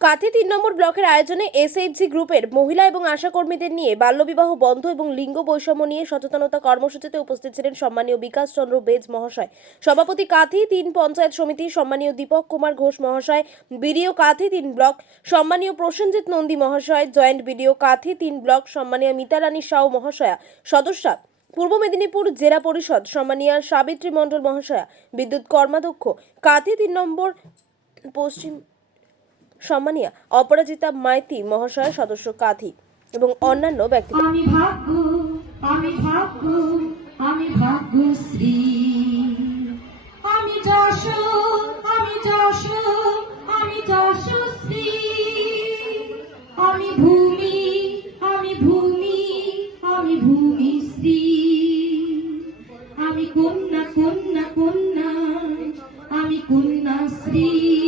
কাথি তিন নম্বর ব্লকের আয়োজনে এসএইচজি গ্রুপের মহিলা এবং আশাকর্মীদের নিয়ে বাল্যবিবাহ বন্ধ এবং লিঙ্গ বৈষম্য নিয়ে সচেতনতা কর্মসূচিতে উপস্থিত ছিলেন সম্মানীয় বিকাশ চন্দ্র বেজ মহাশয়। সভাপতি কাথি তিন পঞ্চায়েত সমিতি সম্মানীয় দীপক কুমার ঘোষ মহাশয়, বিডিও কাথি তিন ব্লক সম্মানীয় প্রসেনজিৎ নন্দী মহাশয়, জয়েন্ট বিডিও কাথি তিন ব্লক সম্মানীয় মিতারানী সাউ মহাশয়া, সদস্যা পূর্ব মেদিনীপুর জেলা পরিষদ সম্মানীয় সাবিত্রী মণ্ডল মহাশয়া, বিদ্যুৎ কর্মাধ্যক্ষ, কাথি তিন নম্বর পশ্চিম সম্মানীয় অপরাজিতা মাইতি মহাশয় সদস্য কাথি এবং অন্যান্য ব্যক্তি আমি কন্যা কন্যা কন্যা, আমি কন্যাশ্রী।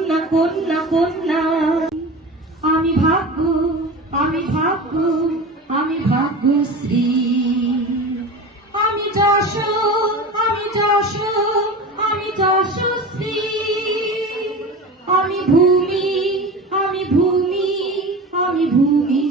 আমি ভূমিশ্রী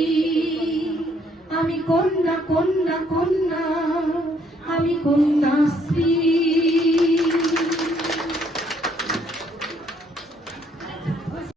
কন্যা কন্যা কন্যা আমি কন্যাশ্রী